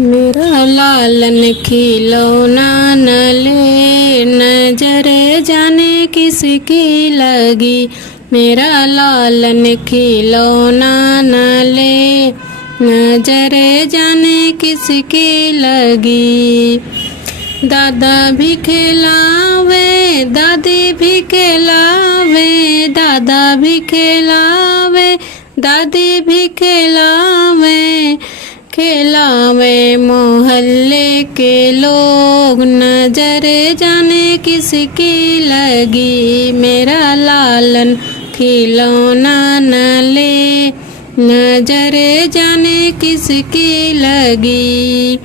मेरा लालन खिलौना न ले, नजर जाने किसकी लगी। मेरा लालन खिलौना न ले, नजर जाने किसकी लगी। दादा भी खिलावे, दादी भी खिलावे, दादा भी खिलावे, दादी भी खिलावे। खिलावे मोहल्ले के लोग, नजर जाने किसकी लगी। मेरा लालन खिलौना न ले, नजर जाने किसकी लगी।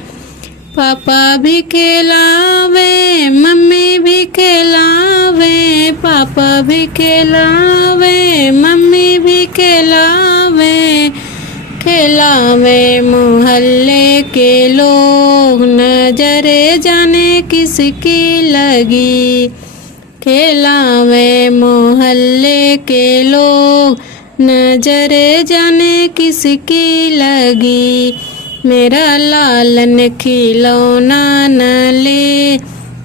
पापा भी खिलावे, मम्मी भी खिलावे, पापा भी खिलावे, मम्मी भी खिलावे। खिलावे मोहल्ले के लोग, नजर जाने किसकी लगी। खिलावे मोहल्ले के लोग, नजर जाने किसकी लगी। मेरा लालन खिलौना न ले,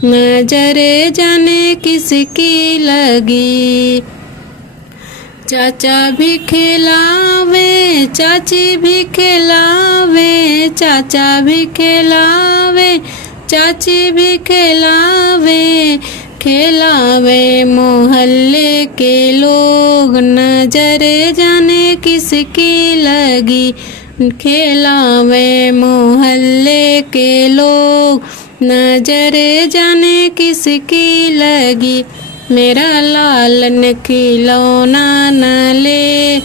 नजर जाने किसकी लगी। चाचा भी खिलावे, चाची भी खिलावे, चाचा भी खिलावे, चाची भी खिलावे। खिलावे मोहल्ले के लोग, नजर जाने किसकी लगी। खिलावे मोहल्ले के लोग, नजर जाने किसकी लगी। मेरा लालन खिलौना न ले,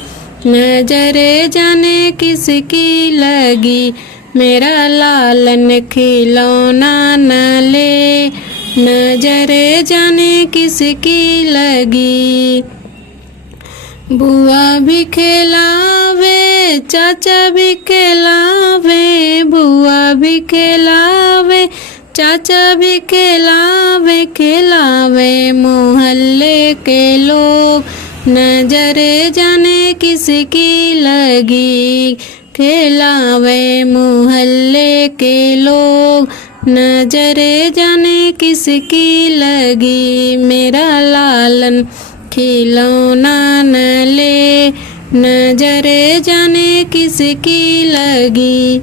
नजर जाने किसकी लगी। मेरा लालन खिलौना न ले, नजर जाने किसकी लगी। बुआ भी खिलावे, चाचा भी खिलावे, बुआ भी खिलावे, चाचा भी खिलावे। खिलावे मोहल्ले के लोग, नजर जाने किसकी लगी। खिलावे मोहल्ले के लोग, नजर जाने किसकी लगी। मेरा लालन खिलौना न ले, नजर जाने किसकी लगी।